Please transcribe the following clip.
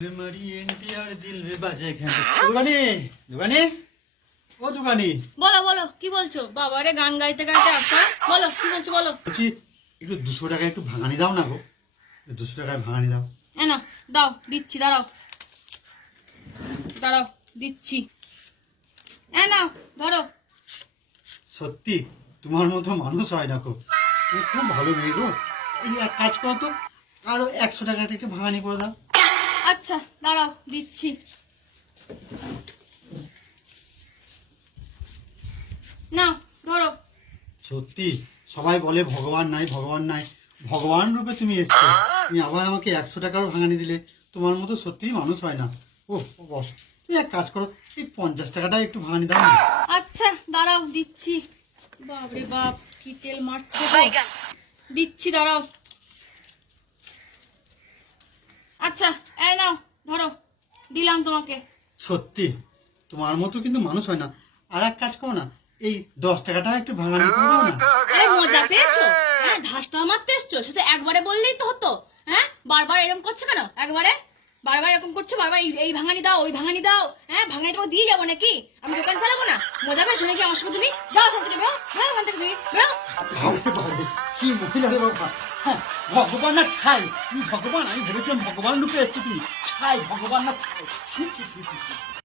Memory NTR दिल में बाजे घंटे दुकानी दुकानी ও দোকানি বলো বলো কি বলছো? বাবারে গান গাইতে গাইতে আসা। বলো কি বলছো বলো। বলছি একটু 200 টাকা একটু ভাঙানি দাও না গো, 200 টাকায় ভাঙানি দাও। না দাও, দিচ্ছি, দাঁড়াও দাঁড়াও, দিচ্ছি। না ধরো। সত্যি তোমার মতো মানুষ হয় না গো, তুমি খুব ভালো মেয়ে গো। এই এক কাজ করো তো, আরো 100 টাকাটা একটু ভাঙানি করে দাও। আচ্ছা দাঁড়াও, দিচ্ছি। না ধরো। সত্যি সবাই বলে ভগবান নাই ভগবান নাই, ভগবান রূপে তুমি এসছো, তুমি আবার আমাকে 100 টাকারও ভাঙানি দিলে। তোমার মতো সত্যিই মানুষ হয় না। ও বস, তুমি এক কাজ করো, এই 50 টাকাটা একটু ভাঙানি দাও না। আচ্ছা দাঁড়াও, দিচ্ছি। বাপরে বাপ, কি তেল মারছে গো। দিচ্ছি, দাঁড়াও। আচ্ছা এই নাও, ধরো, দিলাম তোমাকে। সত্যি তোমার মতো কিন্তু মানুষ হয় না। আর এক কাজ করো না, এই 10 টাকাটা একটু ভাঙানি করে দাও না। আরে মজা পেয়েছো? হ্যাঁ, ধাসটা মারতে এসছো, শুধু একবারে বললেই তো হতো। হ্যাঁ, বারবার এরকম করছো কেন? একবারে বারবার এরকম করছো, বারবার এই ভাঙানি দাও, ওই ভাঙানি দাও। হ্যাঁ, ভাঙানি তোমাকে দিয়ে যাবো নাকি? আমি দোকান চালাবো না? মজা পেয়েছো নাকি আমার সাথে তুমি? যাও এখান থেকে, বেরো, বেরো এখান থেকে, তুমি বেরো। বাবারে বাবারে, কি মহিলা রে বাবা। হ্যাঁ, ভগবান না ছাই, তুমি ভগবান। আমি ভেবেছিলাম ভগবান রূপে এসছো তুমি। ছাই, ভগবান না ছাই। ছি ছি ছি ছি ছি।